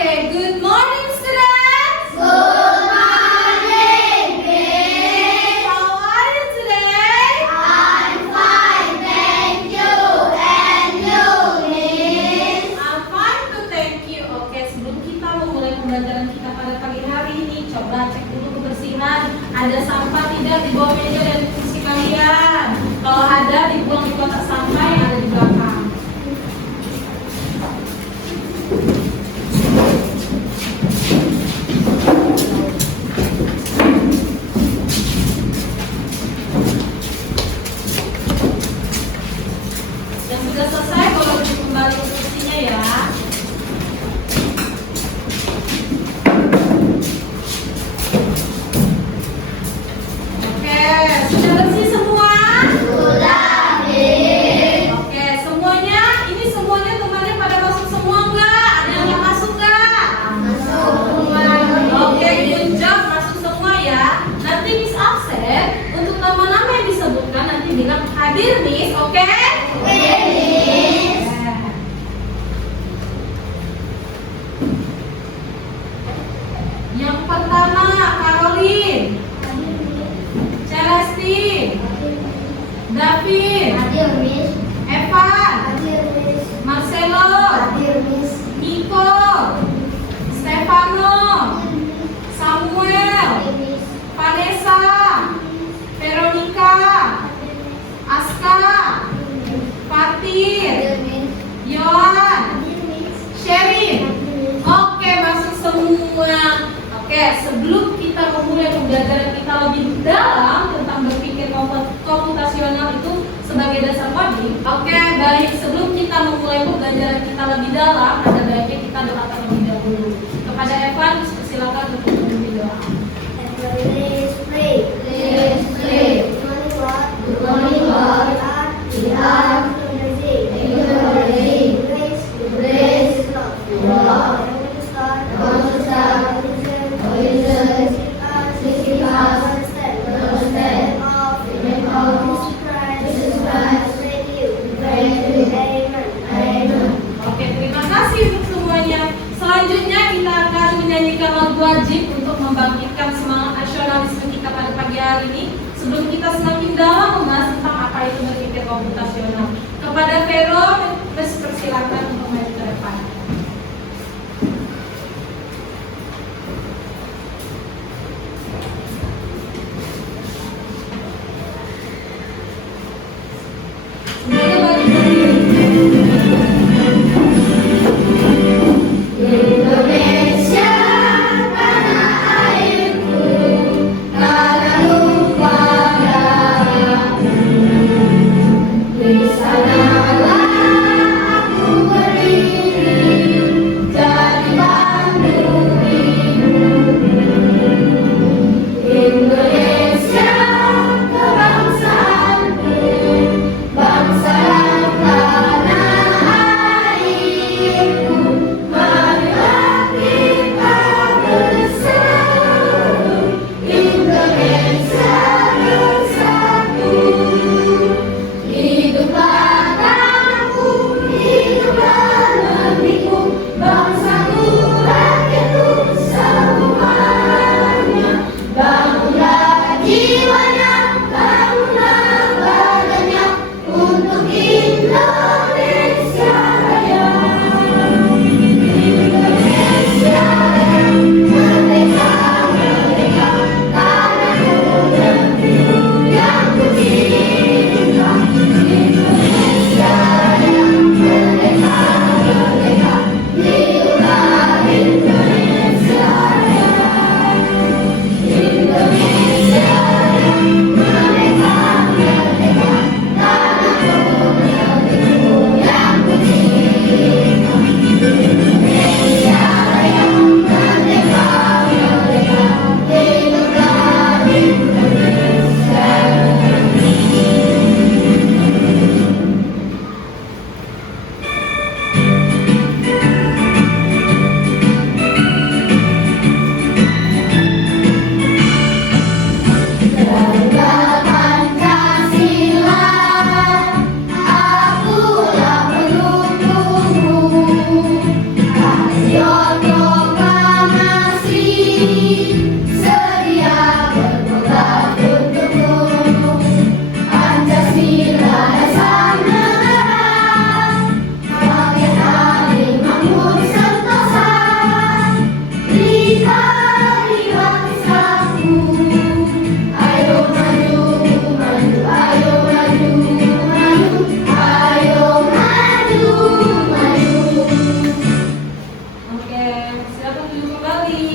Okay, good morning, students. Good morning, Miss. How are you today? I'm fine, thank you. And you, Miss? I'm fine too, thank you. Oke, sebelum kita memulai pembelajaran kita pada pagi hari ini, coba cek dulu kebersihan. Ada sampah tidak di bawah meja dan kursi kalian? Kalau ada, dibuang di kotak sampah yang ada di belakang. Yang sudah selesai, kalau kembali ke kursinya ya. Oke, sudah bersih semua? Sudah, Miss. Oke, semuanya, ini semuanya temannya pada masuk semua enggak? Ada yang nggak masuk enggak? Masuk semua. Oke, good job, masuk semua ya. Nanti Miss absen, untuk nama-nama yang disebutkan nanti bilang hadir Miss, oke? Oke, Miss. Yang pertama, Caroline, Celestine, David, Hadir, Miss. Evan, Hadir, Miss. Marcelo, Hadir, Miss. Nico, Stefano, Samuel, Hadir, Miss. Vanessa, Veronica, Aska, Fatir, Hadir, Miss. Yohan, Hadir, Miss. Sherin. Hadir, Miss. Oke, masuk semua. Oke, sebelum kita memulai pembelajaran kita lebih dalam tentang berpikir komputasional itu sebagai dasar coding. Oke, baik. Sebelum kita memulai pembelajaran kita lebih dalam, ada baiknya kita doa terlebih dahulu. Kepada Evan, silakan untuk memimpin doa. Please pray. Please pray. Good morning, Lord. Good morning, Lord. We are grace, Lord. I want to start. Oke, terima kasih untuk semuanya. Selanjutnya kita akan menyanyikan lagu wajib untuk membangkitkan semangat nasionalisme kita pada pagi hari ini. Sebelum kita semakin dalam membahas tentang apa itu berpikir komputasional. Kepada Vero, persilakan untuk maju ke depan. Semuanya balik berdiri. Indonesia tanah airku, tanah lupa darahku. Di sanalah aku sedia berkorban untukmu. Pancasila dasar negara, bagi hari makmur sentosa, beri bangsaku. Ayo maju, maju, ayo maju, maju, ayo maju, maju. Oke, silakan duduk kembali.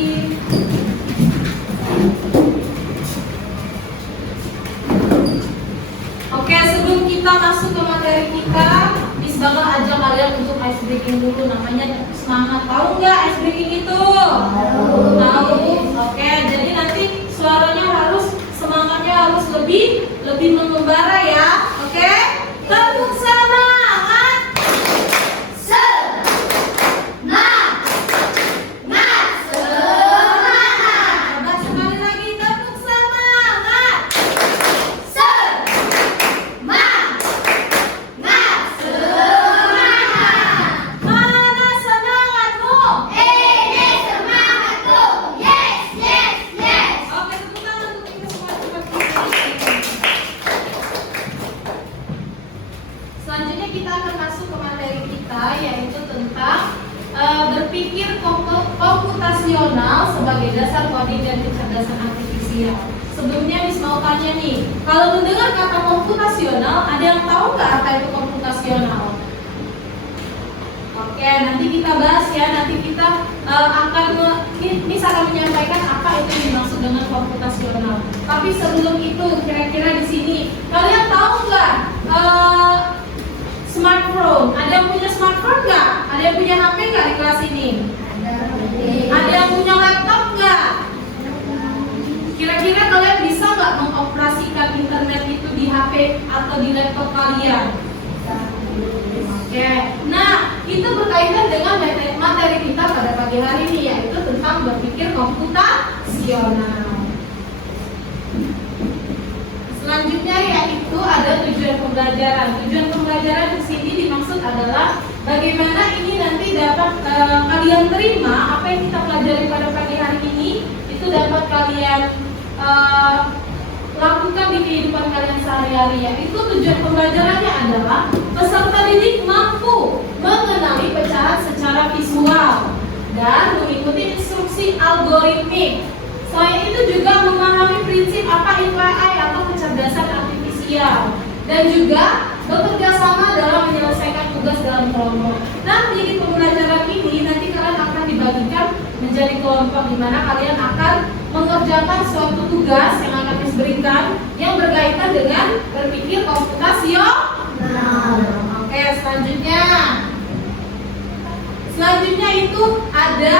Oke, sebelum kita masuk ke materi kita, Miss bakal ajak kalian untuk ice breaking dulu. Namanya semangat. Tahu nggak ice breaking itu? Tahu. Oke, jadi nanti suaranya harus, semangatnya harus lebih mengembara ya. Oke, tepuk semangat. Coba sekali lagi, tepuk semangat. Mana semangatmu? Oke, tepuk tangan untuk kita semua. Selanjutnya kita akan masuk ke materi kita, yaitu tentang berpikir komputasional sebagai dasar coding dan kecerdasan artifisial. Sebelumnya Miss mau tanya nih, kalau mendengar kata komputasional, ada yang tahu nggak apa itu komputasional? Oke, nanti kita bahas ya. Nanti kita Miss akan menyampaikan apa itu yang dimaksud dengan komputasional. Tapi sebelum itu, kira-kira di sini kalian tahu nggak smartphone? Ada yang punya smartphone nggak? Ada yang punya HP nggak di kelas ini? Ada yang punya laptop nggak? Kira-kira kalian bisa nggak mengoperasikan internet itu di HP atau di laptop kalian? Oke, nah itu berkaitan dengan materi kita pada pagi hari ini, yaitu tentang berpikir komputasional. Selanjutnya yaitu ada tujuan pembelajaran. Tujuan pembelajaran di sini dimaksud adalah bagaimana ini nanti dapat kalian terima apa yang kita pelajari pada pagi hari ini, itu dapat kalian lakukan di kehidupan kalian sehari-hari. Yaitu tujuan pembelajarannya adalah peserta didik mampu mengenali pecahan secara visual dan mengikuti instruksi algoritmik. Selain itu juga memahami prinsip apa itu AI atau kecerdasan artifisial, dan juga bekerja sama dalam menyelesaikan tugas dalam kelompok. Nanti di pembelajaran ini nanti kalian akan dibagikan menjadi kelompok di mana kalian akan mengerjakan suatu tugas yang akan diberikan yang berkaitan dengan berpikir komputasional. Oke, selanjutnya itu ada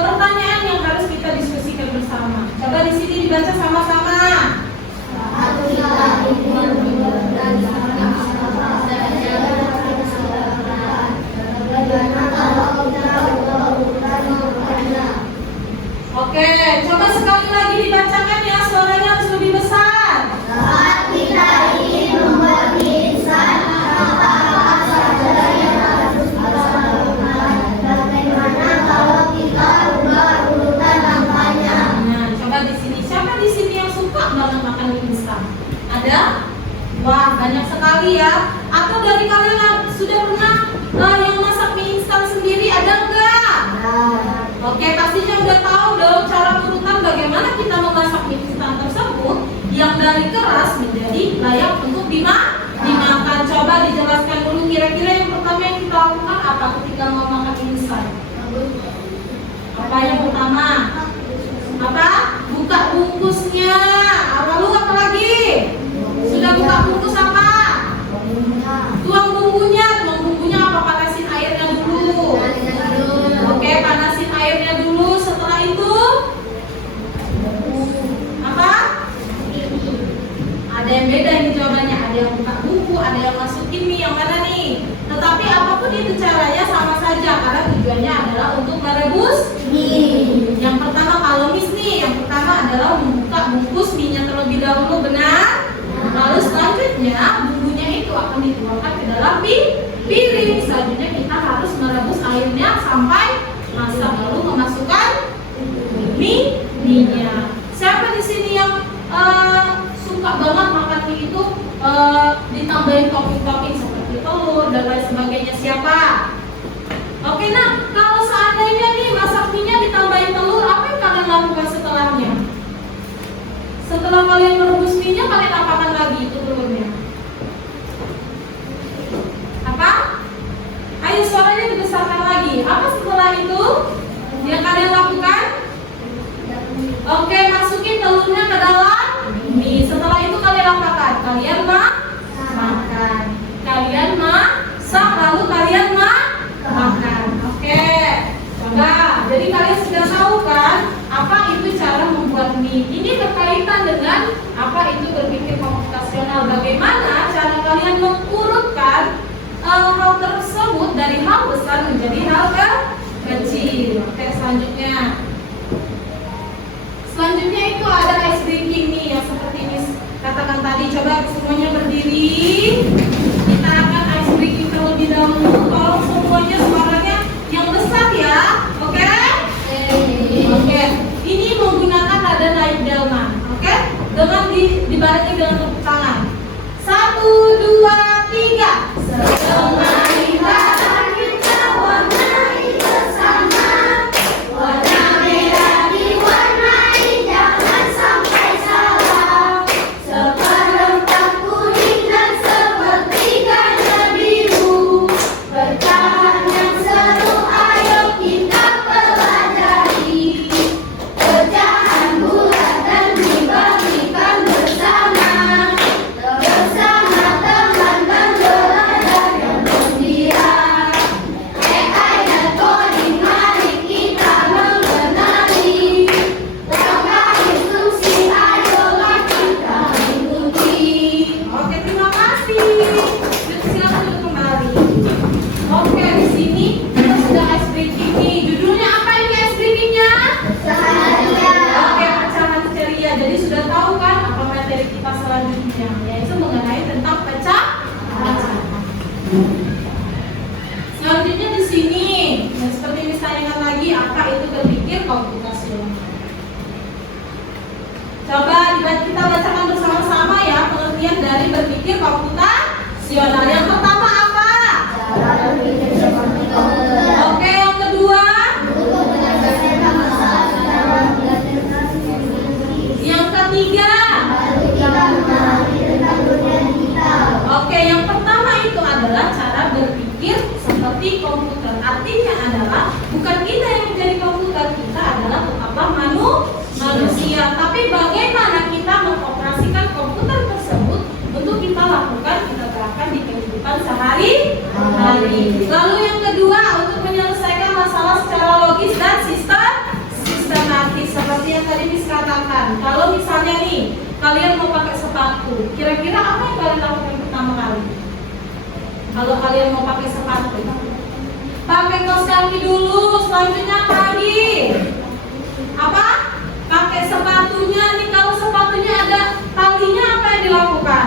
pertanyaan yang harus kita diskusikan bersama. Coba di sini dibaca sama-sama. Oke, coba sekali lagi dibacakan ya, suaranya harus lebih besar. Saat kita ingin membuat insan, apa saja yang harus kita lakukan? Bagaimana kalau kita ubah urutan langkahnya? Nah, coba di sini, siapa di sini yang suka banget makan mie instan? Ada? Wah, banyak sekali ya. Atau dari kalian yang sudah pernah yang masak mie instan sendiri, ada enggak? Oke, pastinya udah tahu dong cara urutan bagaimana kita memasak mie instan tersebut yang dari keras menjadi layak untuk dimakan. Coba dijelaskan dulu, kira-kira yang pertama yang kita lakukan apa ketika mau makan mie instan? Apa yang pertama? Apa? Buka bungkusnya. Lalu apa lagi? Sudah buka bungkus apa? Tuang bumbunya apa? Panasin airnya dulu. Oke, panasin airnya dulu. Setelah itu apa? Ada yang beda ini jawabannya. Ada yang buka bumbu, ada yang masukin mie. Yang mana nih? Tetapi apapun itu caranya sama saja, karena tujuannya adalah untuk merebus mie. Yang pertama kalau yang pertama adalah membuka bungkus mie-nya terlebih dahulu, benar? Lalu selanjutnya bumbunya itu akan dituangkan ke dalam piring. Selanjutnya kita harus merebus airnya sampai masak, lalu memasukkan mie kalian apakan lagi itu belumnya? Apa? Ayo suaranya dibesarkan lagi. Apa setelah itu yang kalian lakukan? Oke, masukin telurnya ke dalam mie. Setelah itu kalian apakan? Kalian makan. Kalian masak, lalu kalian makan. Oke. Nah, jadi kalian sudah tahu kan apa itu cara membuat mie. Ini berkaitan dengan apa itu berpikir komputasional. Bagaimana cara kalian mengurutkan hal tersebut dari hal besar menjadi hal kecil. Oke, selanjutnya. Selanjutnya itu ada ice breaking nih yang seperti ini katakan tadi. Coba semuanya berdiri. Kita akan ice breaking terlebih dahulu. Tolong semuanya suaranya yang besar ya. Oke? Oke. Ini menggunakan nada naik delman. Oke? Dengan dibarengi dengan tepuk tangan. 1, 2, 3. Selemari bahan kita warnai bersama. Warna merah diwarnai, jangan sampai salah. Seperempat kuning dan sepertiganya biru. Bertahan yang seru, ayo kita pelajari. Pecahan bulat dan dibagikan bersama. Bersama teman dan belajar yang gembira. AI dan coding, mari kita mengenali. Langkah instruksi, ayolah kita ikuti. Oke, terima kasih. Silakan duduk kembali. Oke, di sini kita sudah ice breaking nih. Judulnya apa ini ice breakingnya? Oke, pecahan ceria. Jadi sudah tahu kan apa materi kita selanjutnya, yaitu mengenai tentang pecahan. Selanjutnya di sini, nah, seperti ini saya ingat lagi apa itu berpikir komputasional. Coba kita bacakan bersama-sama ya pengertian dari berpikir komputasional. Yang pertama apa? Oke, yang kedua? Yang ketiga? Oke, yang pertama itu adalah cara berpikir seperti komputer. Artinya adalah bukan kita yang menjadi komputer, kita adalah tetaplah manusia. Tapi bagaimana kita mengoperasikan komputer tersebut untuk kita lakukan, kita terapkan di kehidupan sehari-hari. Lalu yang kedua, untuk menyelesaikan masalah secara logis dan sistematis. Seperti yang tadi Miss katakan. Kalau misalnya nih, kalian mau pakai sepatu, kira-kira apa yang kalian lakukan pertama kali? Kalau kalian mau pakai sepatu, pakai kaos kaki dulu. Selanjutnya apa lagi? Apa? Pakai sepatunya nih. Kalau sepatunya ada talinya, apa yang dilakukan?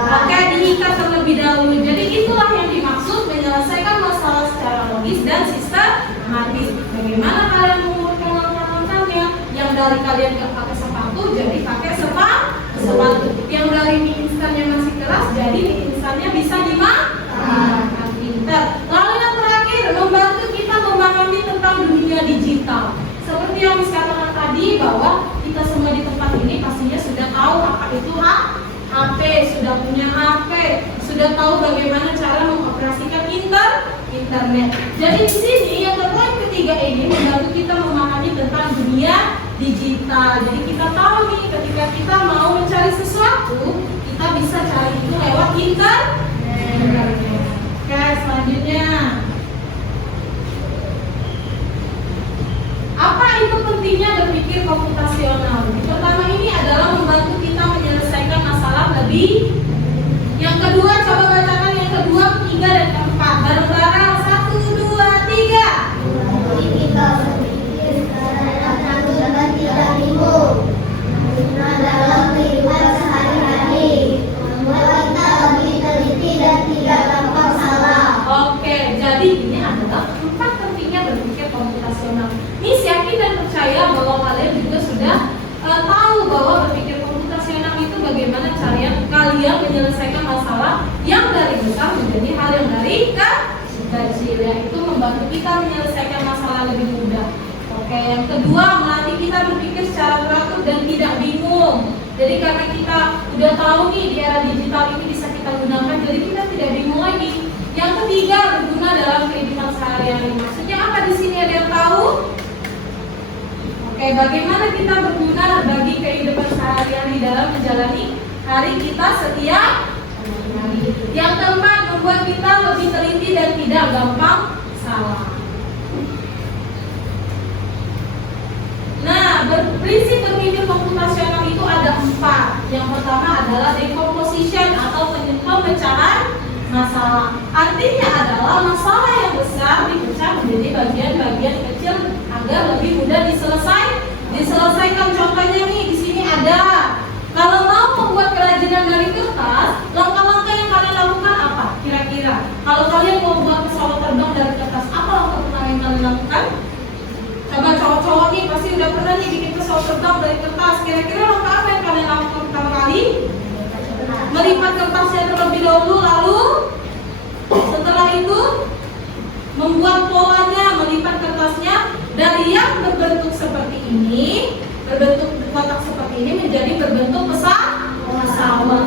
Oke, diikat terlebih dahulu. Jadi itulah yang dimaksud menyelesaikan masalah secara logis dan sistematis. Bagaimana kalian mengurutkan langkah-langkahnya? Yang dari kalian nggak pakai sepatu, jadi pakai sepatu. Yang dari mie instannya masih keras, jadi mie instannya bisa dimakan. Pintar. Lalu yang terakhir, membantu kita memahami tentang dunia digital. Seperti yang Miss katakan tadi, bahwa kita semua di tempat ini pastinya sudah tahu apa itu HP, sudah punya HP, sudah tahu bagaimana cara mengoperasikan internet. Jadi di sini yang poin ketiga ini membantu kita memahami tentang dunia digital. Jadi kita tahu nih ketika kita mau mencari sesuatu, kita bisa cari itu lewat internet. Oke, selanjutnya. Apa itu pentingnya berpikir komputasional? Pertama ini adalah membantu kita menyelesaikan masalah lebih. Yang kedua, coba bacakan yang kedua, ketiga, dan keempat. Bareng-bareng, 1, 2, 3. Kita berpikir karena tidak bingung. Dalam kehidupan sehari-hari, membuat kita lebih teliti dan tidak gampang salah. Oke, jadi ini adalah 4 pentingnya berpikir komputasional. Miss yakin dan percaya bahwa tahu nih di era digital ini bisa kita gunakan, jadi kita tidak bingung lagi. Yang ketiga, berguna dalam kehidupan sehari-hari. Maksudnya apa di sini, ada yang tahu? Oke, bagaimana kita berguna bagi kehidupan sehari-hari dalam menjalani hari kita setiap hari. Yang keempat, membuat kita lebih teliti dan tidak gampang salah. Nah, prinsip berpikir komputasional itu ada 4. Yang pertama adalah decomposition atau pemecahan masalah. Artinya adalah masalah yang besar dipecah menjadi bagian-bagian kecil agar lebih mudah diselesaikan. Contohnya nih, di sini ada. Kalau mau membuat kerajinan dari kertas, langkah-langkah yang kalian lakukan apa? Kira-kira. Kalau kalian mau membuat pesawat terbang dari kertas, apa langkah pertama yang kalian lakukan? Coba cowok-cowok nih pasti udah pernah nih bikin pesawat terbang dari kertas. Kira-kira langkah apa yang kalian lakukan pertama kali? Melipat kertasnya terlebih dahulu, lalu setelah itu membuat polanya, melipat kertasnya dari yang berbentuk seperti ini, berbentuk kotak seperti ini menjadi berbentuk pesawat.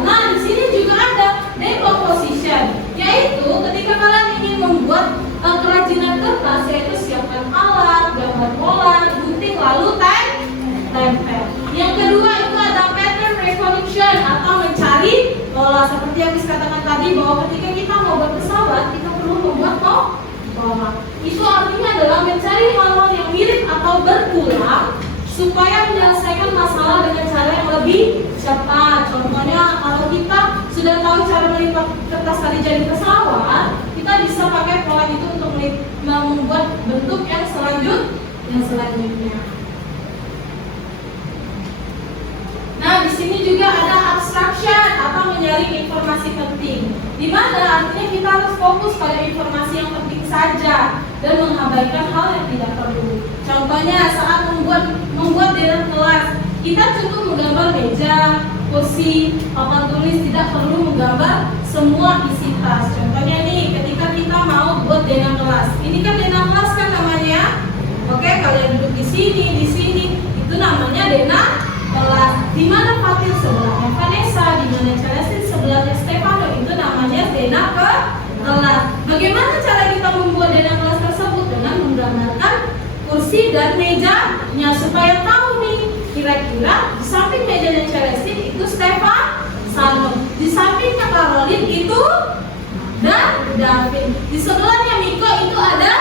Nah, di sini juga ada decomposition, yaitu ketika kalian ingin membuat kerajinan kertas, yaitu siapkan alat, gambar pola, gunting, lalu tempel. Yang kedua itu ada pattern recognition atau mencari pola. Seperti yang dikatakan tadi bahwa ketika kita mau berpesawat, kita perlu membuat pola. Itu artinya adalah mencari hal-hal yang mirip atau berulang supaya menyelesaikan masalah dengan cara yang lebih cepat. Contohnya, kalau kita sudah tahu cara melipat kertas tadi jadi pesawat, kita bisa pakai pola itu untuk membuat bentuk yang selanjutnya. Nah, di sini juga ada abstraction atau menyaring informasi penting, di mana artinya kita harus fokus pada informasi yang penting saja dan mengabaikan hal yang tidak perlu. Contohnya saat membuat deretan kelas, kita cukup menggambar meja, kursi, papan tulis, tidak perlu menggambar semua isi tas. Contohnya nih, ketika kita mau buat denah kelas, ini kan denah kelas kan namanya. Oke, kalian duduk di sini, itu namanya denah kelas. Di mana Fatil sebelahnya Vanessa, di mana Celestin sebelahnya Stefano, itu namanya denah kelas. Bagaimana cara kita membuat denah kelas tersebut? Dengan menggambarkan kursi dan mejanya supaya tahu nih, kira-kira di samping mejanya Celestin itu Stefano, di sampingnya Caroline itu dan David, di sebelahnya Miko itu ada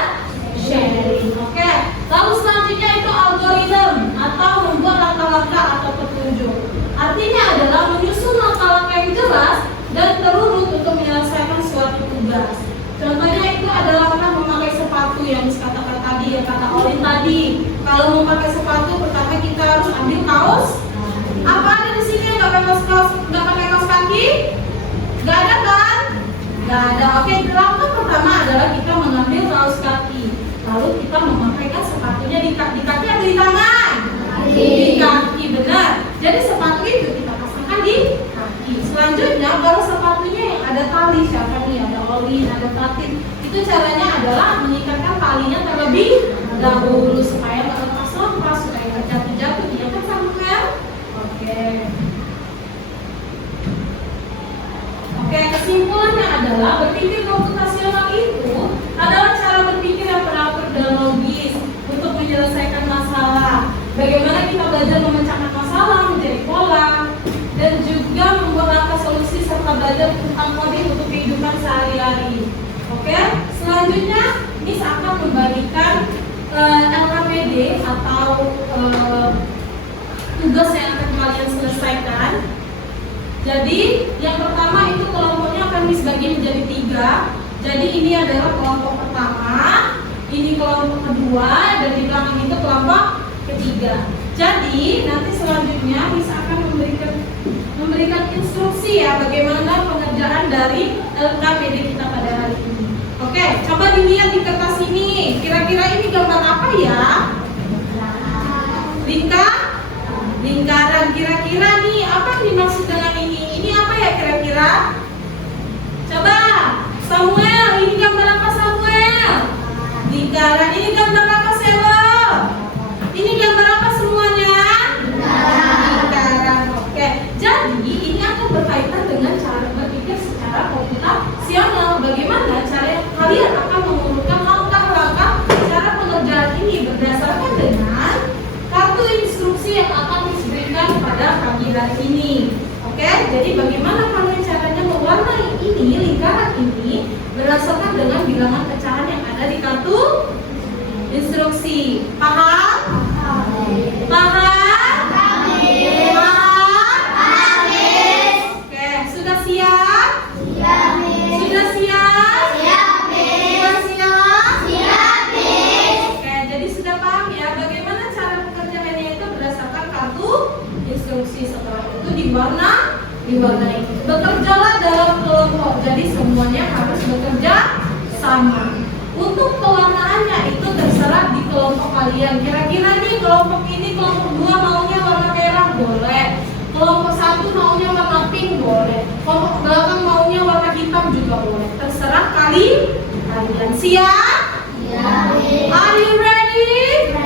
Sherry. Oke. Lalu selanjutnya itu algoritma atau membuat langkah-langkah atau petunjuk. Artinya adalah menyusun langkah-langkah yang jelas dan terurut untuk menyelesaikan suatu tugas. Contohnya itu adalah memakai sepatu yang dikatakan tadi, yang kata Olin tadi. Kalau memakai sepatu, pertama kita harus ambil kaos. Apa ada di sini yang nggak pakai kaos kaki? Nggak ada kan? Nggak ada. Oke, langkah pertama adalah kita mengambil kaos kaki. Lalu kita memakaikan sepatunya di kaki atau di tangan? Di kaki, benar. Jadi sepatu itu kita pasangkan di kaki. Selanjutnya, kalau sepatunya yang ada tali, siapa nih? Ada Olin, ada Tatin. Itu caranya adalah mengikatkan talinya terlebih dahulu supaya nggak lepas, supaya nggak jatuh-jatuh. Iya kan, Samuel? Oke, kesimpulannya adalah berpikir komputasional itu adalah cara berpikir yang teratur dan logis untuk menyelesaikan masalah. Bagaimana kita belajar memecahkan masalah menjadi pola, dan juga membuat langkah solusi serta belajar tentang coding untuk kehidupan sehari-hari. Oke, selanjutnya Miss akan membagikan LKPD atau tugas yang akan kalian selesaikan. Jadi yang pertama itu kelompoknya akan Miss bagi menjadi 3. Jadi ini adalah kelompok pertama, ini kelompok kedua, dan di belakang itu kelompok ketiga. Jadi nanti selanjutnya Miss akan memberikan instruksi ya bagaimana pengerjaan dari LKPD kita pada hari ini. Oke, coba dilihat di kertas ini. Kira-kira ini gambar apa ya? Lingkaran. Kira-kira nih apa yang dimaksud dengan ini? Ini apa ya kira-kira? Coba Samuel, ini gambar apa Samuel? Lingkaran. Ini gambar apa Selo? Ini gambar apa semuanya? Lingkaran. Oke. Jadi ini akan berkaitan hari ini. Oke, jadi bagaimana kalian caranya mewarnai ini, lingkaran ini berdasarkan dengan bilangan pecahan yang ada di kartu instruksi. Paham? Paham? Oke, sudah siap? Sudah siap? Sudah siap? Oke, jadi sudah paham ya bagaimana cara pekerjaannya itu berdasarkan kartu instruksi. Setelah itu diwarnai. Bekerjalah dalam kelompok. Jadi semuanya harus bekerja sama. Untuk pewarnaannya itu terserah di kelompok kalian. Kira-kira nih kelompok ini, kelompok 2 maunya warna merah, boleh. Kelompok 1 maunya warna pink, boleh. Kelompok belakang maunya warna hitam juga boleh. Terserah kalian. Siap? Are you ready?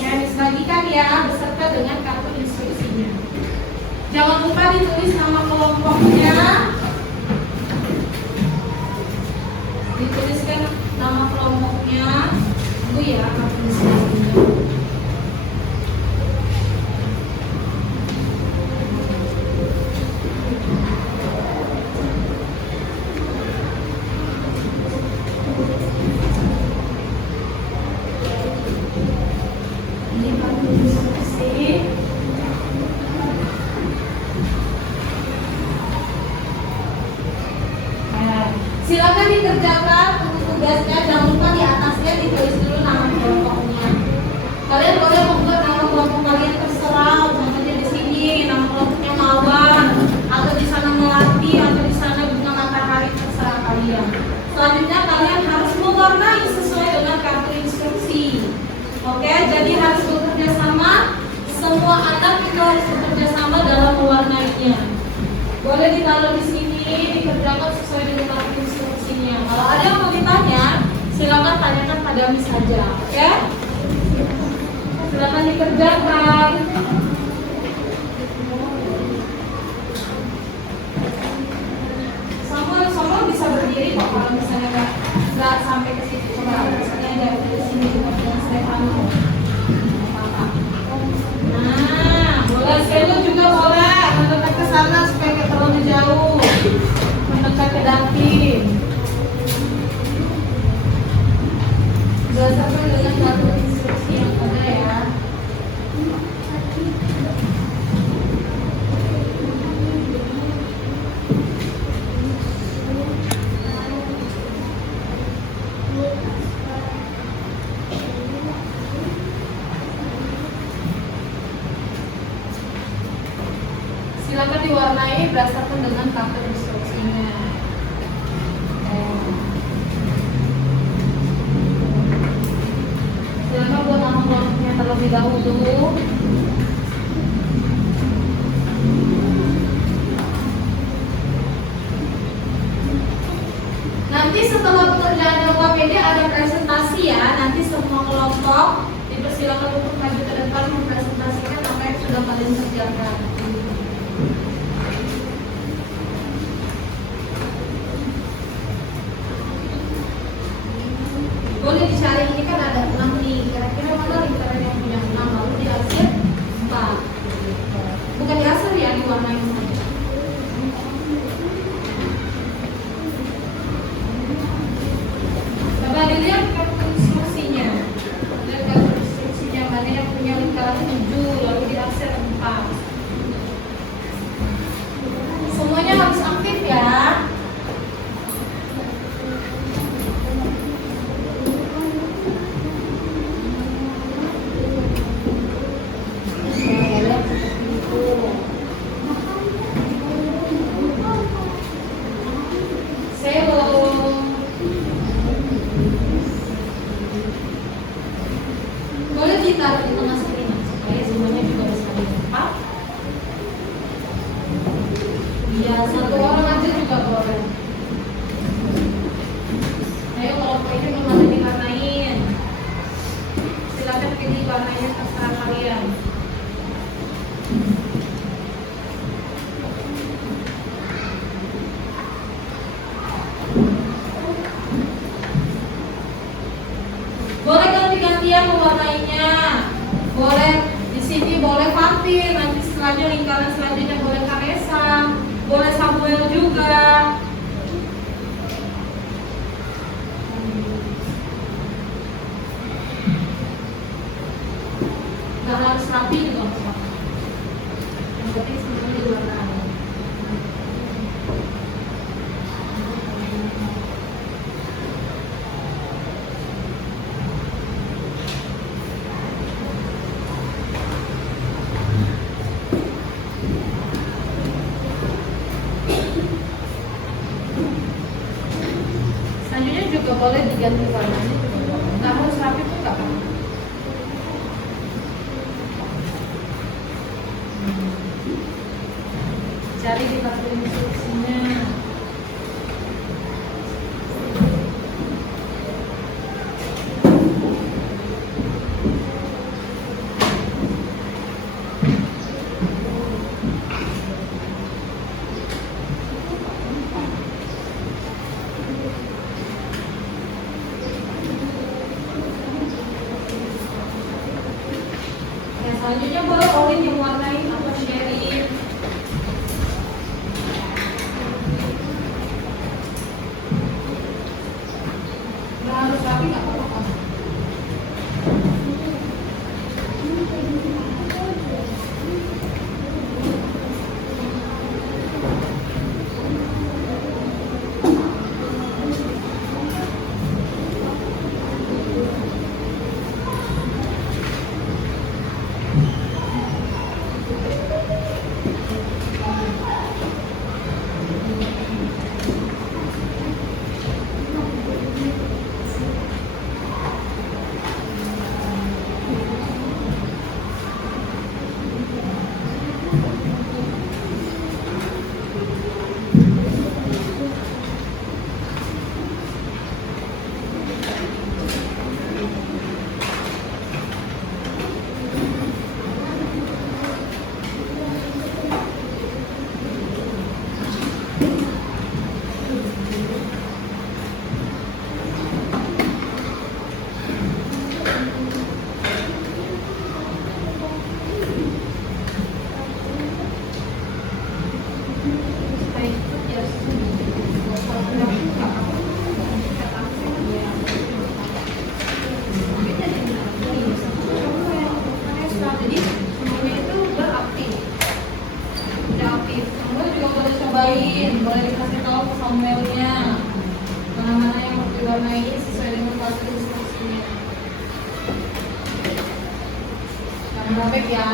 Garis bagikan ya beserta dengan kartu instruksinya. Jangan lupa ditulis nama kelompoknya. Dituliskan nama kelompoknya. Tunggu ya kartu instruksinya. Ini kartu instruksi. Silakan dikerjakan untuk tugasnya. Jangan lupa di atasnya ditulis dulu nama kelompoknya. Kalian boleh membuat nama kelompok kalian terserah. Contohnya di sini nama kelompoknya Mawar, atau di sana Melati, atau di sana Bunga Matahari, terserah kalian. Selanjutnya kalian harus mewarnai sesuai dengan kartu instruksi. Oke, jadi harus bekerja sama. Semua anak itu harus bekerja sama dalam mewarnainya. Boleh ditaruh di sini, dikerjakan sesuai dengan kartu instruksinya. Kalau ada yang mau ditanya, silakan tanyakan pada Miss saja, oke? Silakan dikerjakan. Semua bisa berdiri kok kalau misalnya nggak sampai ke situ. Coba misalnya dari sini yang saya tahu. Nah, boleh selo juga boleh. Mendekat ke sana supaya nggak terlalu jauh. Mendekat ke Davin. Berdasarkan dengan kartu instruksi yang ada ya. Silakan diwarnai berdasarkan dengan kartu instruksinya. Silakan buat nama kelompoknya terlebih dahulu. Nanti setelah pekerjaan KPD ada presentasi ya. Nanti semua kelompok dipersilakan untuk maju ke depan mempresentasikan apa yang sudah kalian kerjakan. Boleh dicari, ini kan ada 6 nih. Kira-kira mana lingkaran yang punya 6, lalu diarsir 4. Bukan diarsir ya, diwarnai saja. Coba dilihat kartu instruksinya. Lihat kartu instruksinya mana yang punya lingkaran 7, lalu diarsir 4. Semuanya harus aktif ya. Boleh ditaruh di tengah screen supaya semuanya juga bisa dilihat. Iya, satu orang aja juga boleh. Ayo kalau ini belum ada diwarnain, silakan pilih warnanya terserah kalian. Boleh ganti-gantian mewarnainya. Boleh di sini boleh rapi. Nanti setelahnya lingkaran selanjutnya boleh Vanessa, boleh Samuel juga. Nggak harus rapi juga nggak apa-apa. Yang penting semuanya diwarnai. Selanjutnya juga boleh diganti warnanya juga nggak harus rapi pun nggak apa-apa. Cari di kartu instruksinya. Selanjutnya boleh Olin yang warnai atau Sherry. Nggak harus rapi, nggak apa-apa. Jadi semuanya itu beraktif. Udah aktif. Samuel juga boleh cobain, boleh dikasih tahu ke Samuelnya mana-mana yang mau diwarnai sesuai dengan kartu instruksinya. Jangan robek ya.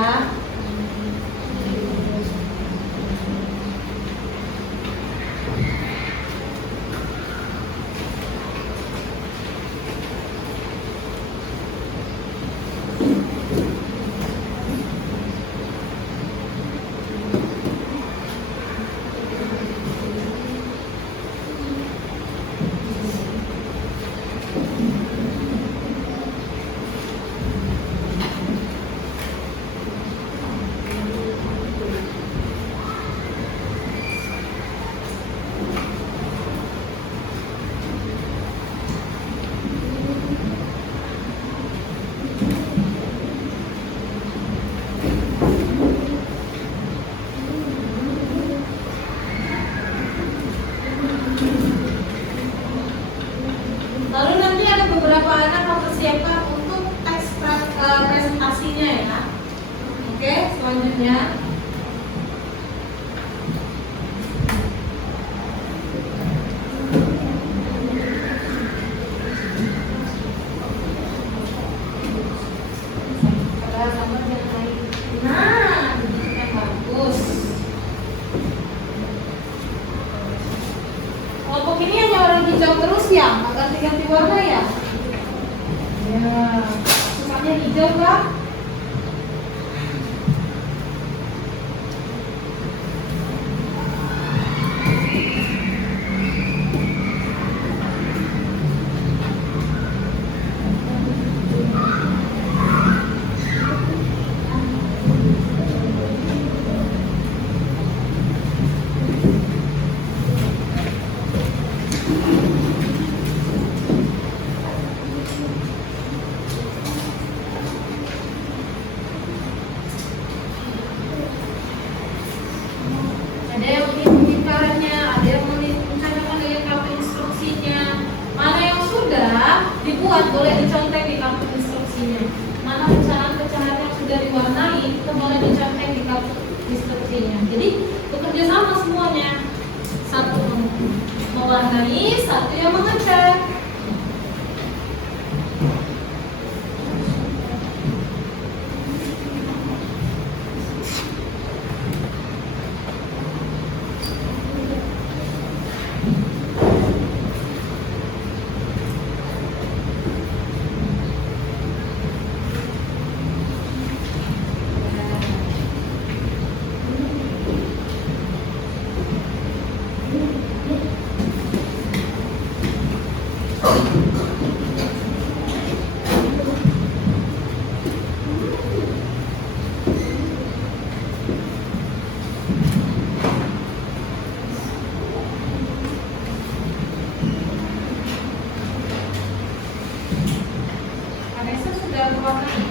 Lalu nanti ada beberapa anak mempersiapkan untuk tes presentasinya ya. Oke, selanjutnya ada gambar yang lain. Nah, ini yang bagus. Kelompok ini hanya warna hijau terus ya, nggak ganti-ganti warna ya? Ya, sukanya hijau kah? dibuat, boleh dicontek di kartu instruksinya. Mana pecahan-pecahan yang sudah diwarnai itu boleh dicontek di kartu instruksinya. Jadi bekerja sama semuanya. Satu mewarnai, satu yang mengecek. Vanessa sudah mewarnai.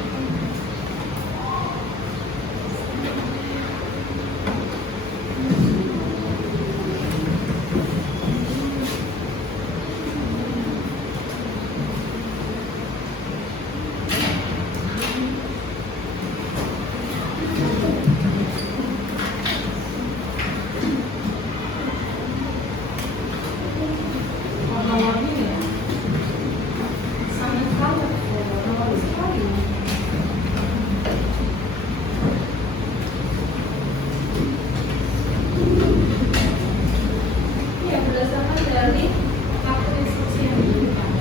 Warna-warni ya, sangat colorful, warna-warni sekali. Ya, berdasarkan dari kartu instruksi yang diberikan.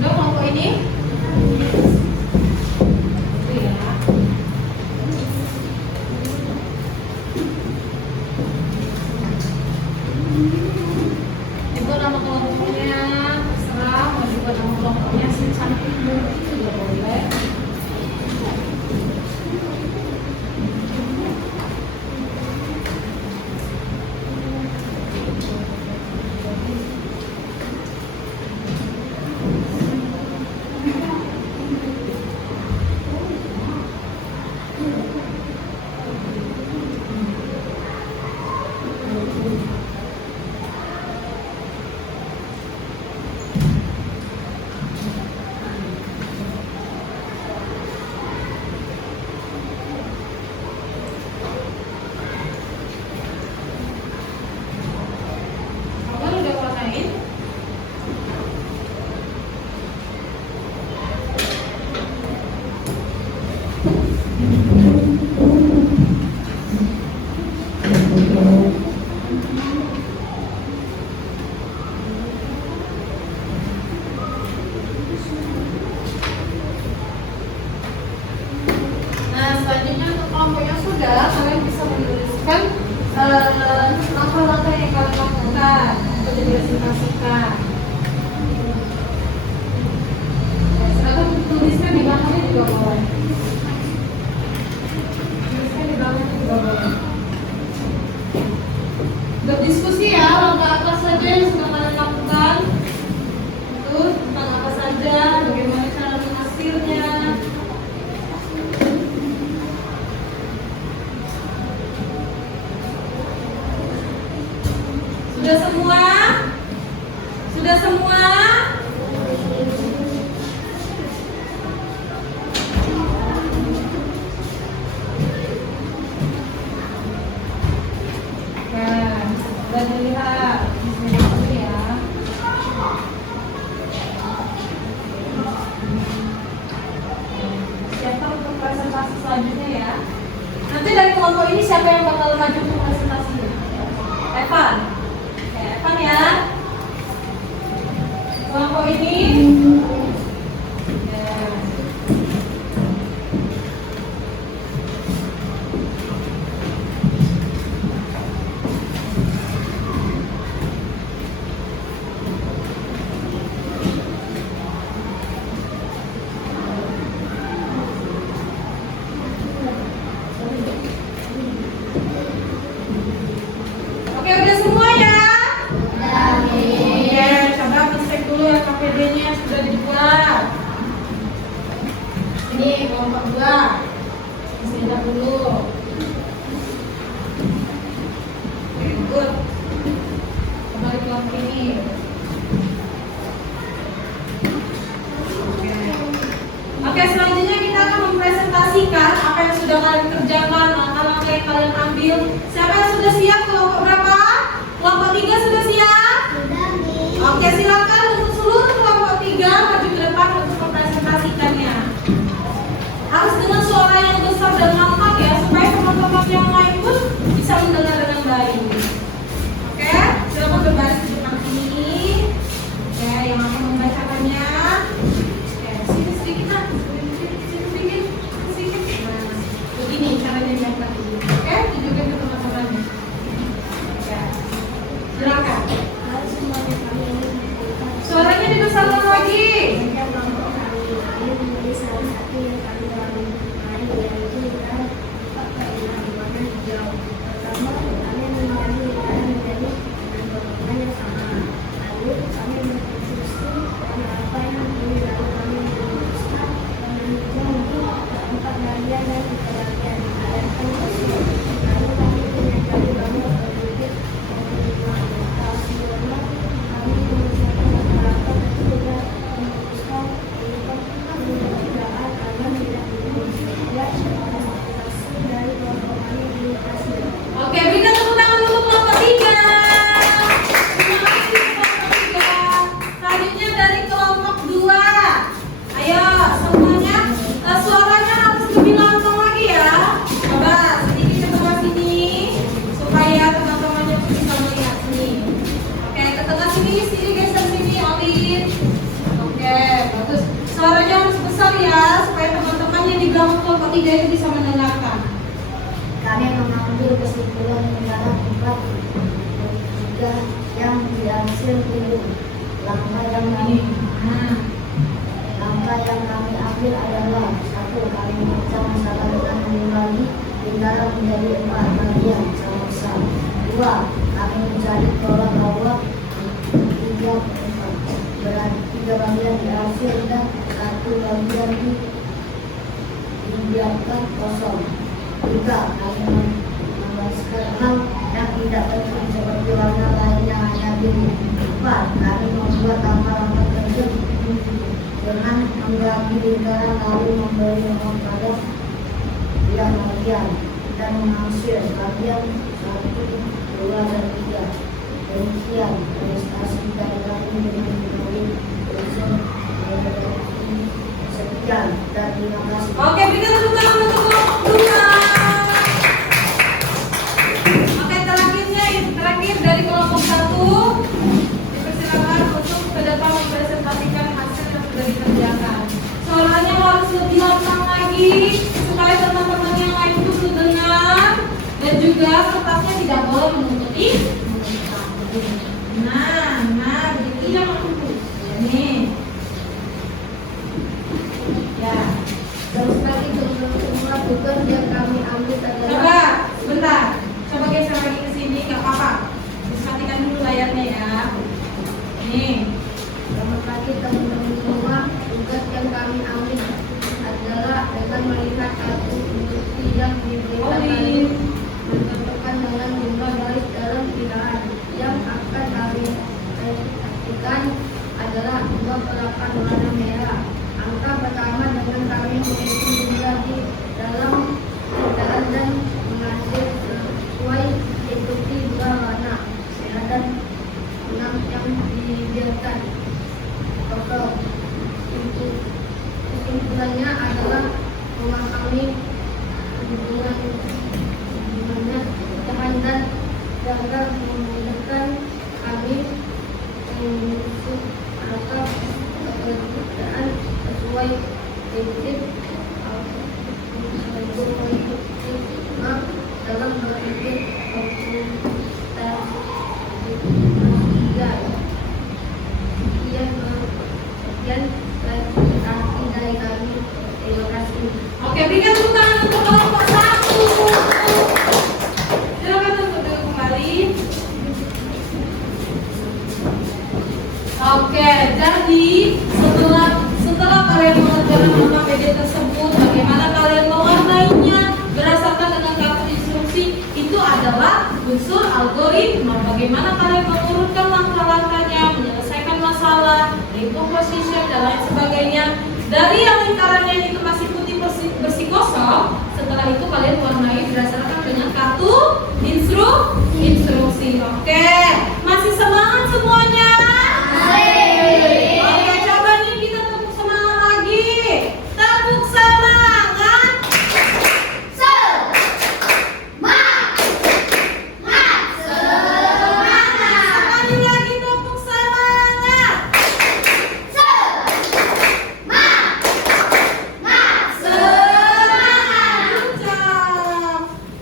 Udah kelompok ini? Itu ya. Itu nama kelompoknya, terserah mau juga nama kelompoknya secantik mungkin juga boleh. Kamu udah warnain? Nah, selanjutnya untuk kelompoknya sudah, kalian bisa menuliskan langkah-langkah yang kalian lakukan untuk dipresentasikan. Silakan tuliskan di belakangnya juga boleh. Tuliskan di belakangnya juga boleh. Berdiskusi ya, langkah apa saja yang sudah kalian lakukan. Itu tentang apa saja, bagaimana cara menghasilnya. Sudah semua? Sudah semua? Nah, sudah dilihat. Bismillah dulu ya. Siapa untuk presentasi selanjutnya ya? Nanti dari kelompok ini siapa yang bakal maju untuk presentasinya? Evan. Oke, Evan ya. Kelompok ini. Ya. APD-nya sudah dibuat. Ini kelompok 2. Lihat dulu. Oke, good. Kembali kelompok ini. Oke, selanjutnya kita akan mempresentasikan apa yang sudah kalian kerjakan, langkah-langkah yang kalian ambil. Siapa yang sudah siap? Kelompok berapa? Kelompok 3 sudah siap? Sudah, Miss. Oke, silakan untuk seluruh kelompok 3 maju ke depan untuk mempresentasikannya. Harus dengan suara yang besar dan lantang ya, supaya teman-teman yang lain pun bisa mendengar dengan baik. Oke, silakan berbaris di depan sini. Oke, yang akan membacakannya. Oke, sini sedikit nah, sini sedikit. Nah, begini caranya diangkat ini. Oke, tunjukkan ke teman-temannya. Oke, silakan. Halo semuanya, kami ingin membuka Suaranya dibesarkan lagi. tentang kelompok kami. Kami menulis salah satu yang kami dalam hari yaitu lingkaran 4 per 6 warna hijau. Pertama, kami membagi lingkaran menjadi 6 golongan yang sama. Lalu kami berkonstruksi warna apa yang dipilih, lalu kami merumuskan warna hijau untuk 4 bagian dan 3 bagian. Adapun kosong. Lalu kami menyadari bahwa penduduk operasional kami mengerjakan rata-rata dan juga memutuskan untuk perbedaan agar tidak membuat presentasi dari kelompok kami di lokasi. Oke, berikan tepuk tangan untuk kelompok 3. Terima kasih kelompok 3. Selanjutnya dari kelompok 2. Ayo semuanya, suaranya harus lebih lantang lagi ya. Coba sedikit ke tengah sini supaya teman-temannya bisa melihat sini. Oke, ke tengah sini geser sini Olin. Oke, bagus. Suaranya harus besar ya supaya teman-teman yang di belakang kelompok 3 itu bisa mendengarkan. Kami mengambil kesimpulan negara 4 tiga yang dihasil dulu. Langkah yang kami ambil adalah: 1. Kami memecah masalah dengan membagi lingkaran menjadi 4 bagian sama besar. 2. Kami mencari pola bahwa 3 bagian dihasil dan 1 bagian dibiarkan kosong. 3. Kami membahaskan hal yang tidak penting seperti warna lainnya hanya biru. 4. Kami membuat langkah-langkah terjun dengan membagi lingkaran lalu memberi nomor pada yang bagian dan menghasil bagian 1, 2, dan 3. Demikian prestasi dari kami dengan memberi unsur sekian dan terima kasih. Oke, berikan tepuk tangan untuk kelompok 2. Oke, terakhir dari kelompok 1. Dipersilakan untuk ke depan mempresentasikan hasil yang sudah dikerjakan. Suaranya harus lebih lantang lagi supaya teman-teman yang lain itu mendengar, dan juga kertasnya tidak boleh menutupi. Nah, begitu ya Pak. Ini. Ya. Terus lagi semua tugas yang kami ambil adalah Coba, sebentar. Coba geser lagi ke sini, nggak apa-apa. Perhatikan dulu layarnya ya. Nih. selamat pagi teman-teman semua. Tugas yang kami ambil adalah dengan melihat satu bukti yang diberikan lalu menentukan dengan jumlah baris dalam pilihan yang akan kami presentasikan adalah 2 per 8 warna merah. Angka pertama dengan kami menghitung jumlah di dalam pilihan dan mengatur sesuai ikuti 2 warna merah dan 6 yang dibiarkan kosong. Kesimpulannya adalah rumah kami hubungannya Tuhan dan dapat memudahkan kami untuk angka pekerjaan sesuai prinsip algoritma dalam berpikir presentasi dari kami. Terima kasih. Oke, berikan tepuk tangan untuk kelompok 1. Silakan untuk duduk kembali. Oke, Jadi setelah kalian mengerjakan 5 PD tersebut, bagaimana kalian mewarnainya berdasarkan dengan kartu instruksi itu adalah unsur algoritma. Bagaimana kalian mengurutkan langkah-langkahnya, menyelesaikan masalah, recomposition dan lain sebagainya. Dari yang lingkarannya itu masih putih bersih kosong, setelah itu kalian warnai berdasarkan dengan kartu instruksi. Oke, masih semangat semuanya? Oke, coba nih kita tepuk semangat lagi. Tepuk semangat. Sekali lagi tepuk semangat.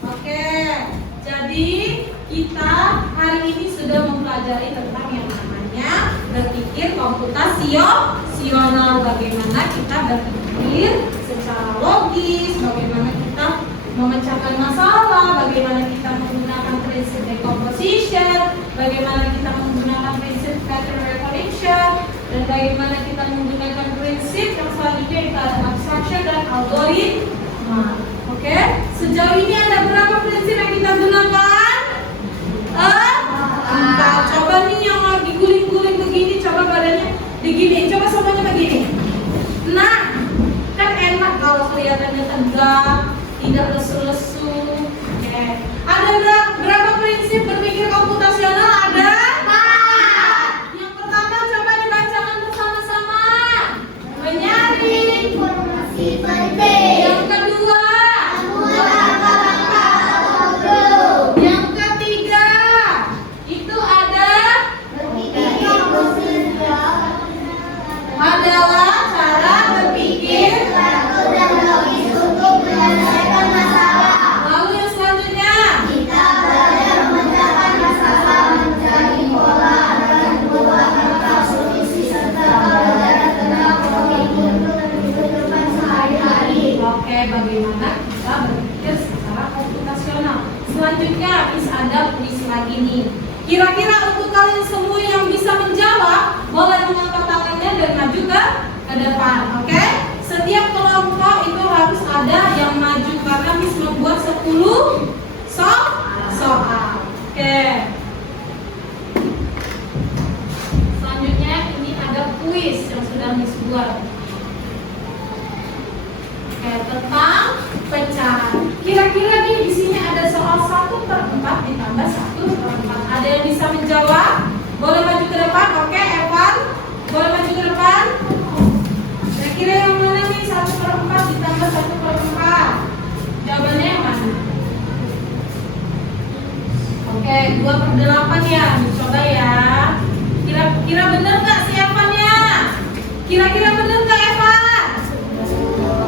Oke, jadi kita hari ini sudah mempelajari tentang yang namanya berpikir komputasional. Bagaimana kita berpikir secara logis, bagaimana kita memecahkan masalah, bagaimana kita menggunakan prinsip decomposition, bagaimana kita menggunakan prinsip pattern recognition, dan bagaimana kita menggunakan prinsip yang selanjutnya itu ada abstraction dan algoritma. Oke, sejauh ini ada berapa prinsip yang kita gunakan? 4. Coba nih yang lagi guling-guling begini, coba badannya begini, coba semuanya begini. Nah, kan enak kalau kelihatannya tegak, tidak lesu-lesu. Oke. Ada berapa prinsip berpikir komputasional? Ada? Yang pertama coba dibacakan bersama-sama. Menyaring Informasi penting. Yang kedua, yang ketiga, itu adalah cara berpikir. Lalu yang selanjutnya, oke, bagaimana kita berpikir secara komputasional. Selanjutnya, ada kuis lagi nih. Kira-kira untuk kalian semua yang bisa menjawab, boleh mengangkat tangannya dan maju ke depan. Oke? Setiap kelompok itu harus ada yang maju karena Miss membuat 10 soal. Oke. Selanjutnya ini ada kuis yang sudah Miss buat. Oke, tentang pecahan. Kira-kira nih di sini ada soal 1/4 ditambah 1/4. Ada yang bisa menjawab? Boleh maju ke depan. Oke, Evan, boleh maju ke depan. Kira-kira yang mana nih 1/4 ditambah 1/4? Jawabannya yang mana? Oke, 2/8 ya. Coba ya. Kira-kira bener nggak si Evannya? Kira-kira bener nggak Evan?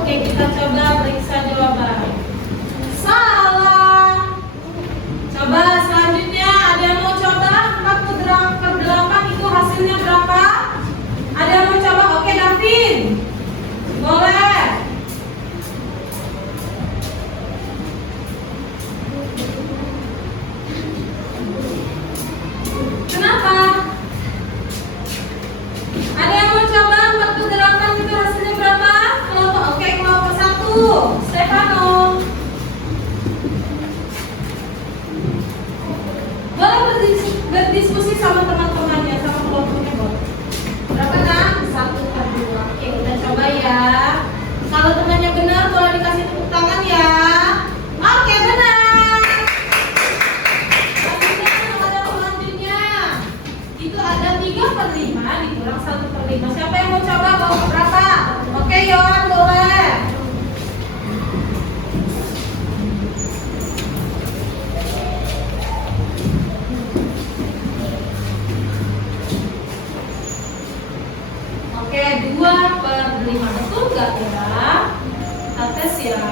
Oke, kita coba periksa jawaban. Salah. Coba selanjutnya ada yang mau coba 4/8 itu hasilnya berapa? Ada yang mau coba? Oke, Davin. Boleh. Kenapa? Ada yang mau coba 4/8 itu hasilnya berapa? Oke, kelompok 1, Stefano. Boleh berdiskusi sama teman-temannya, sama kelompoknya, boleh. Berapa nak? 1/2. Oke, kita coba ya. Kalau temannya benar, boleh dikasih tepuk tangan ya. Oke, benar. Selanjutnya, itu ada 3/5 dikurang 1/5. Siapa yang mau coba? Bawa berapa? Oke, Yohan, boleh. Oke, 2/5. Betul nggak ya? Kita tes ya.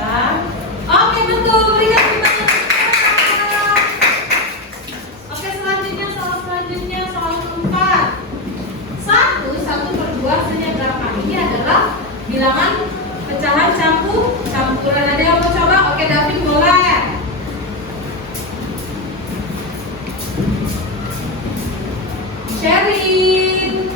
Oke, betul. Berikan tepuk tangan. Oke, selanjutnya soal keempat. 1/2 hasilnya berapa? Ini adalah bilangan pecahan campuran. Ada yang mau coba? Oke, David boleh. Sherin.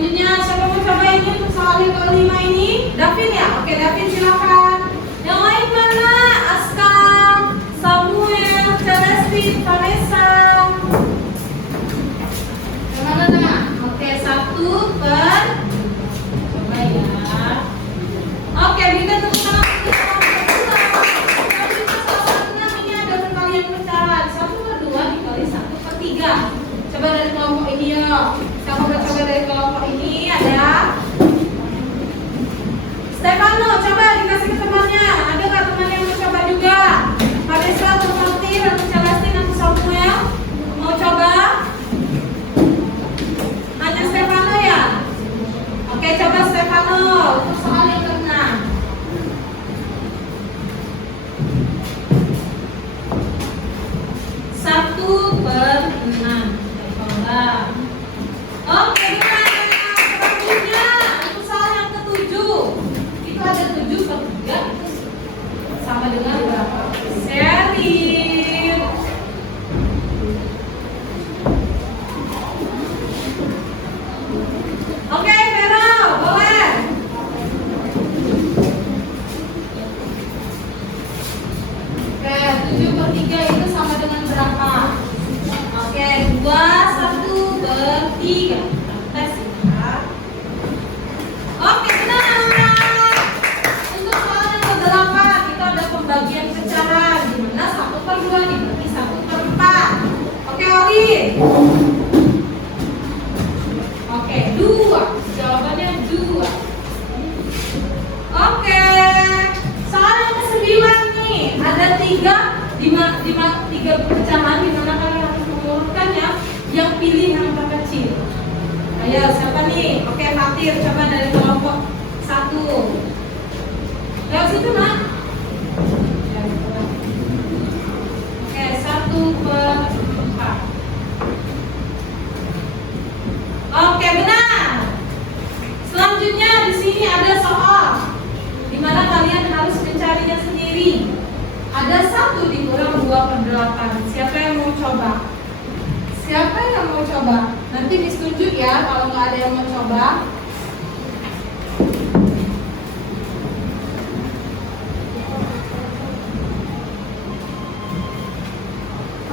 selanjutnya siapa mau coba ini untuk soal yang kelima ini? Davin ya? Oke, Davin silakan. Yang lain mana? Aska, Samuel, Celestin, Vanessa. Yang mana nak? Oke, 1 per coba ya. Oke, berikan tepuk tangan untuk selanjutnya ini ada perkalian pecahan 1 per 2 dikali 1 per 3. Coba dari kelompok ini yuk. Siapa mau coba dari kelompok ini? Ada Stefano, coba dikasih ke temannya. Ada nggak teman yang mau coba juga? Vanessa atau Martin atau Celestin atau Samuel mau coba? Hanya Stefano ya? Oke, coba Stefano untuk soal yang ke-6. Satu per 6. Coba. Oke, benar. Selanjutnya untuk soal yang ke-7. Itu ada 7 per 3 itu sama dengan berapa? Sheryl. Oke, Vero, boleh. Oke, 7 per 3 itu sama dengan berapa? Oke, 2, 1 per 3. Tes ya. Oke, benar. Untuk soal yang ke-8 kita ada pembagian pecahan. Di mana 1 per 2 dibagi 1 per 4. Oke, Olin. Oke, 2. Jawabannya 2. Oke. Soal yang ke-9 nih, ada 3 pecahan di mana kalian harus mengurutkannya. Yang pilih yang terkecil. Ayo, siapa nih? Oke, Fatir, coba dari kelompok 1. Lewat situ, Nak. Oke, 1 per 4. Oke, benar. Selanjutnya di sini ada soal di mana kalian harus mencarinya sendiri. Ada 1 dikurang 2 per 8. Siapa yang mau coba? Siapa yang mau coba? Nanti Miss tunjuk ya kalau nggak ada yang mau coba.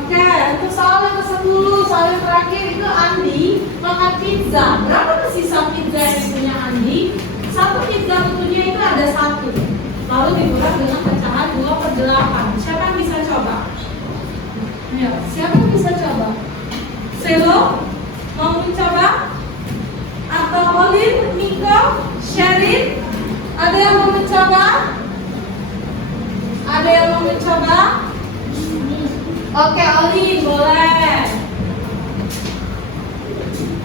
Oke, untuk soal yang ke-10, soal yang terakhir itu Andi makan pizza. Berapa sisa pizza yang punya Andi? 1 pizza tentunya itu ada 1. Lalu dikurang dengan pecahan 2 per 8. Siapa yang bisa coba? Ayo, siapa yang bisa coba? Selo, mau mencoba? Atau Olin, Miko, Sherin? Ada yang mau mencoba? Ada yang mau mencoba? Oke, Olin, boleh.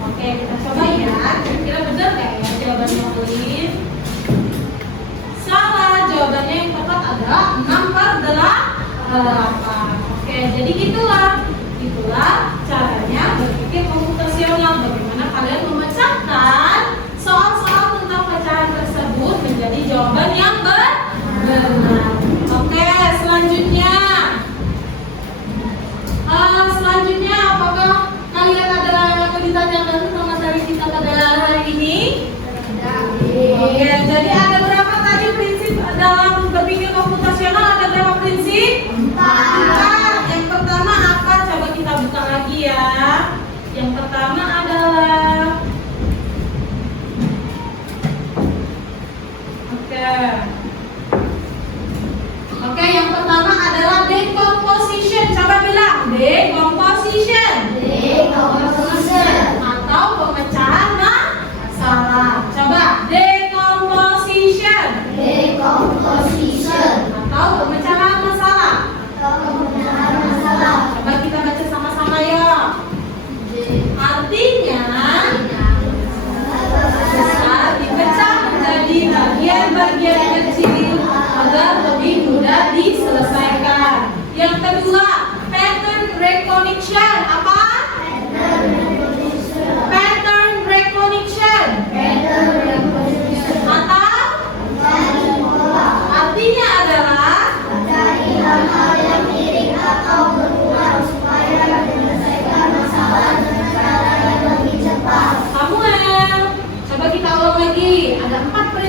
Oke, kita coba ya. Kira-kira benar nggak ya jawabannya Olin? Salah, jawabannya yang tepat adalah 6 per 8. Oke, jadi itulah caranya berpikir komputasional. Bagaimana kalian memecahkan soal-soal tentang pecahan tersebut menjadi jawaban yang benar. Oke, selanjutnya apakah kalian ada yang mau ditanyakan tentang materi kita pada hari ini? Oke, jadi ada berapa tadi prinsip dalam berpikir komputasional? Ada berapa prinsip? 4. Yang pertama apa? Coba kita buka lagi ya. Yang pertama adalah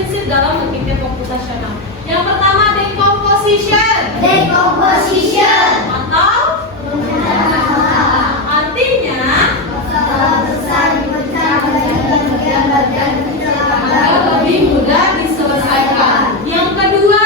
prinsip dalam berpikir komputasional. Yang pertama, decomposition. Decomposition. Atau artinya Besar dipecah menjadi bagian-bagian kecil agar lebih mudah diselesaikan. Yang kedua,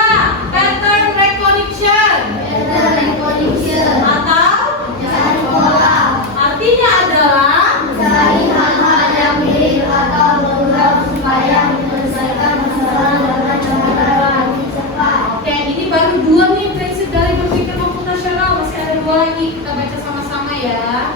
pattern recognition. Pattern recognition. Atau Mencari pola. artinya adalah Mencari hal-hal yang mirip atau berulang supaya menyelesaikan masalah dengan cara lebih cepat. oke, ini baru dua nih prinsip dari berpikir komputasional. Masih ada dua lagi, kita baca sama-sama ya.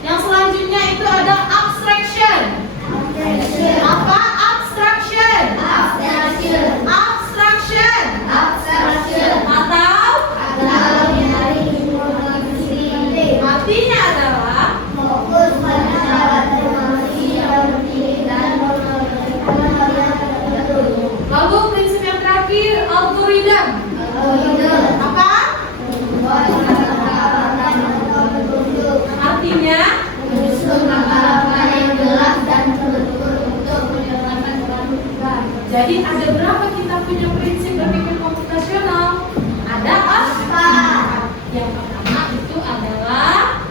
Yang selanjutnya itu ada abstraction. Abstraction. Apa? Abstraction. Abstraction. Abstraction. Abstraction. Atau Adalah mencari informasi penting. artinya adalah Fokus pada syarat informasi yang penting dan mengerjakan hal yang tertentu. lalu prinsip yang terakhir algoritma. Algoritma. Apa? Membuat kata-kata atau petunjuk. Artinya Menyusun langkah-langkah yang jelas dan terukur untuk menyelesaikan suatu tugas. jadi ada berapa kita punya prinsip berpikir komputasional? Ada apa? Yang pertama itu adalah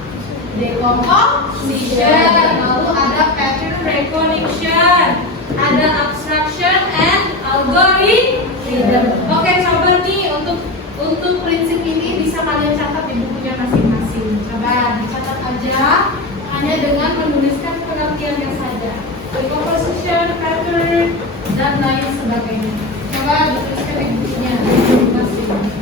decomposition, lalu ada pattern recognition, ada abstraction and algorithm. Oke, coba nih untuk prinsip ini bisa kalian catat di bukunya masing-masing. Coba dicatat aja hanya dengan menuliskan pengertiannya saja. Decomposition, pattern, dan lain sebagainya. Coba dituliskan di bukunya masing-masing.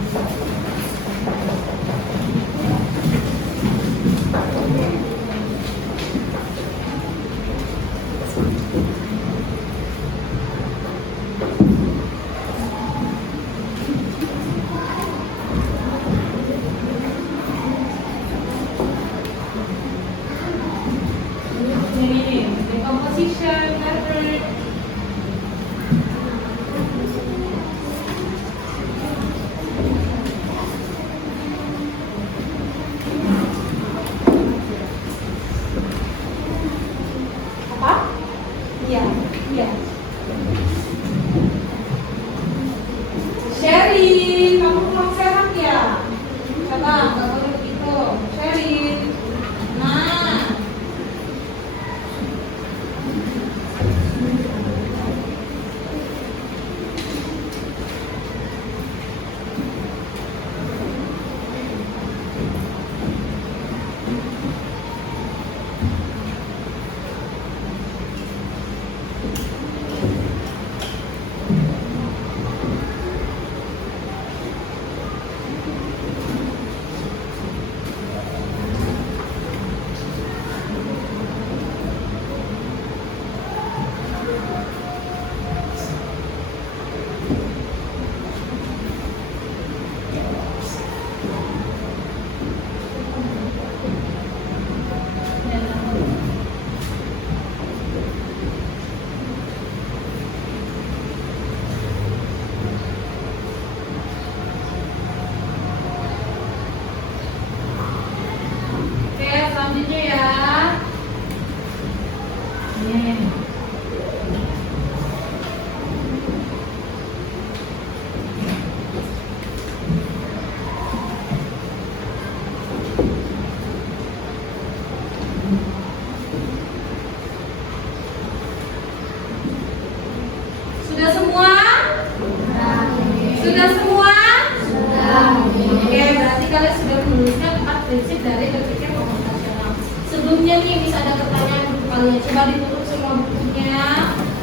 Ini nih, decomposition, pattern. Apa? Iya, iya. Sherin, kamu kurang sehat ya? Coba, nggak boleh begitu. Sherin. Nah. Oke, selanjutnya ya. Nih. Sudah semua? Sudah semua? Oke, berarti kalian sudah menuliskan 4 prinsip dari berpikir komputasional. Sebelumnya nih bisa ada pertanyaan untuk kalian. Coba ditutup semua bukunya.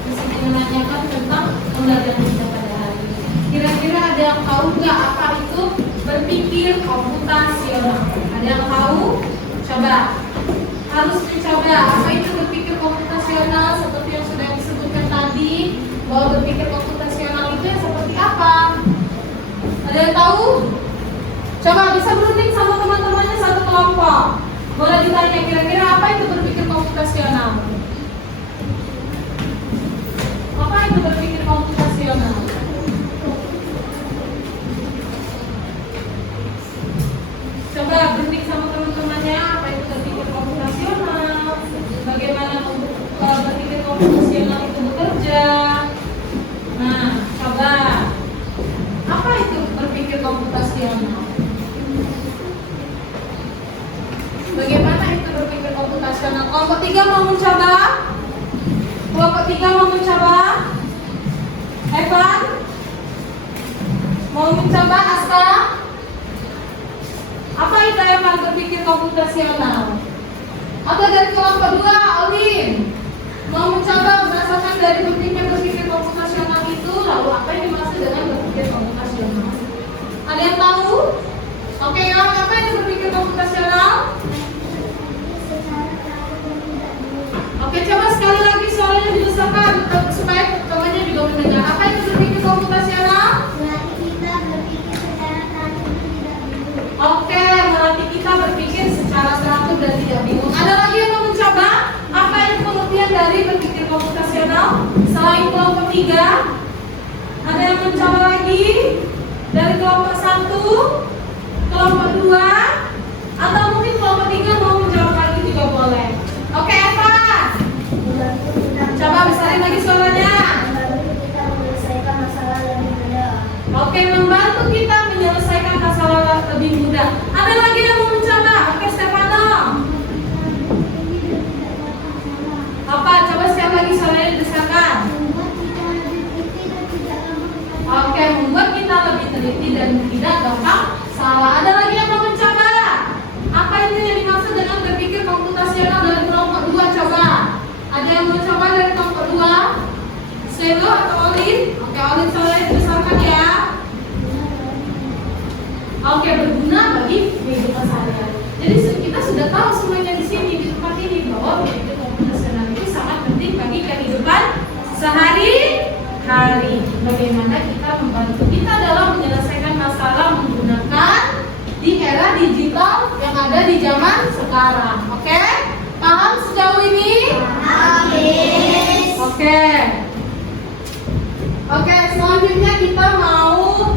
Di sini menanyakan tentang pembelajaran kita pada hari ini. Kira-kira ada yang tahu nggak apa itu berpikir komputasional? Ada yang tahu? Coba. Harus dicoba. Apa itu berpikir komputasional? Seperti yang sudah disebutkan tadi, bahwa berpikir komputasional itu yang seperti apa? Ada yang tahu? Coba bisa berunding sama teman-temannya satu kelompok. Boleh ditanya kira-kira apa itu berpikir komputasional? Apa itu berpikir komputasional? Coba berunding sama teman-temannya apa itu berpikir komputasional? Bagaimana untuk berpikir komputasional itu bekerja? Kelompok 3 mau mencoba? Kelompok 3 mau mencoba? Evan? Mau mencoba Aska? Apa itu Evan berpikir komputasional? Atau dari kelompok 2 Olin? Mau mencoba berdasarkan dari berpikir komputasional itu, lalu apa yang dimaksud dengan berpikir komputasional? Ada yang tahu? Oke, apa itu berpikir komputasional? Oke, coba sekali lagi suaranya dibesarkan supaya temannya juga mendengar. Apa itu berpikir komputasional? Berarti kita berpikir secara teratur dan tidak bingung. Oke, berarti kita berpikir secara teratur dan tidak bingung. Ada lagi yang mau mencoba? Apa itu pengertian dari berpikir komputasional? Selain kelompok 3, ada yang mencoba lagi? Dari kelompok 1, kelompok 2, atau mungkin kelompok 3 mau menjawab lagi juga boleh. Oke, Eva. Coba besarin lagi suaranya. Membantu kita menyelesaikan masalah lebih mudah. Oke, membantu kita menyelesaikan masalah lebih mudah. Ada lagi yang mau mencoba? Oke, Stefano. Apa? Coba sekali lagi suaranya dibesarkan. Oke, membuat kita lebih teliti dan tidak gampang salah. Ada lagi yang mau mencoba? Apa itu yang dimaksud dengan berpikir komputasional dari kelompok 2? Coba. Ada yang mau coba dari kelompok 2? Selo atau Olin? Oke, Olin suaranya dibesarkan ya. Oke, berguna bagi kehidupan sehari-hari. Jadi kita sudah tahu semuanya di sini di tempat ini bahwa berpikir komputasional itu sangat penting bagi kehidupan sehari-hari. Bagaimana kita membantu kita dalam menyelesaikan masalah menggunakan di era digital yang ada di zaman sekarang. Oke? Paham sejauh ini? Oke. Oke, selanjutnya kita mau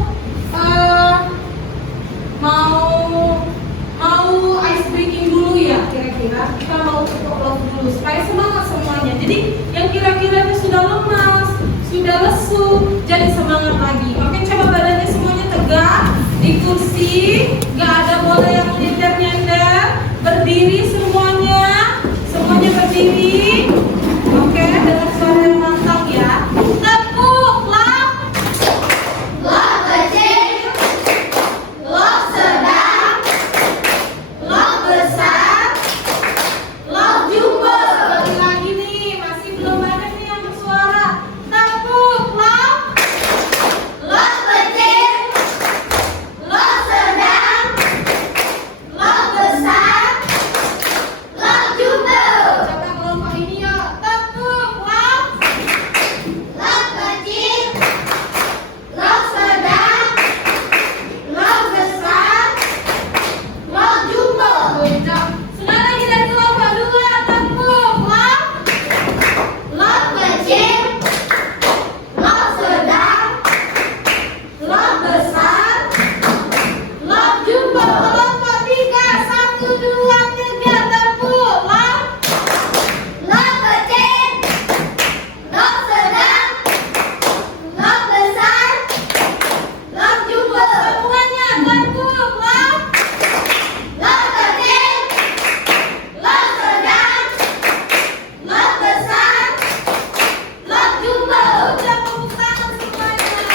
ice breaking dulu ya, kira-kira kita mau tutup dulu supaya semangat semuanya. Jadi yang kira-kira itu sudah lemas, sudah lesu, jadi semangat lagi. Oke, coba badannya semuanya tegak di kursi, nggak ada bola yang nyender-nyender, berdiri semuanya berdiri. Oke, dengan suara yang mantap ya. Tepuk, lap kecil, lap sedang, lap besar, lap jumbo. Sekali lagi nih, masih belum banyak nih yang bersuara. Tepuk, lap kecil, lap sedang, lap besar, lap jumbo. Coba kelompok ini yuk. Tepuk, lap kecil, lap sedang, lap besar, lap jumbo. Sekali lagi dari kelompok 2. Tepuk, lap kecil, lap sedang, lap besar, lap jumbo. Kelompok 3. 1, 2, 3. Tepuk, lap kecil, lap sedang, lap besar, lap jumbo. Semuanya tepuk, lap kecil, lap sedang, lap besar, lap jumbo. Udah tepuk tangan semuanya.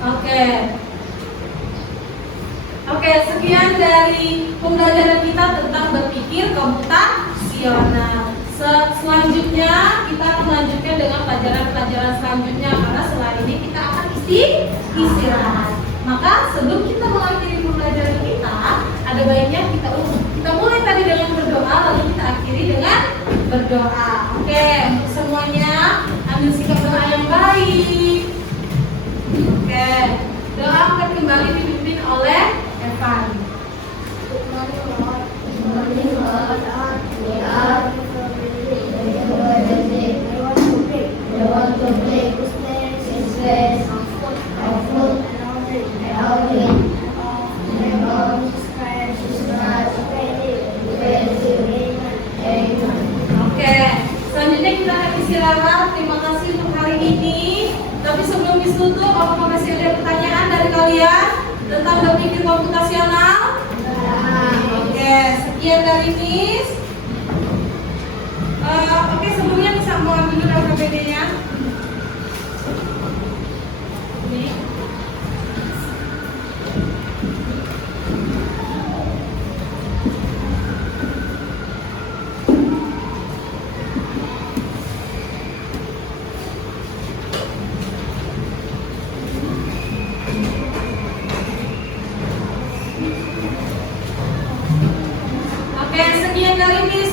Oke. Oke, sekian dari pembelajaran kita tentang berpikir komputasional. Selanjutnya kita akan melanjutkan dengan pelajaran-pelajaran selanjutnya karena setelah ini kita akan istirahat. Maka sebelum kita mengakhiri pembelajaran kita, ada baiknya kita mulai tadi dengan berdoa, lalu kita akhiri dengan berdoa. Oke, untuk semuanya ambil sikap doa yang baik. Oke, doa akan kembali dipimpin oleh Evan. Oke, selanjutnya kita akan istirahat. Terima kasih untuk ini. Tapi sebelum Miss tutup, aku mau kasih lihat pertanyaan dari kalian tentang berpikir komputasional. Oke, sekian dari Miss. Oke, sebelumnya bisa mau ambil dulu KPD-nya. Ini. Oke, sekian dari Miss.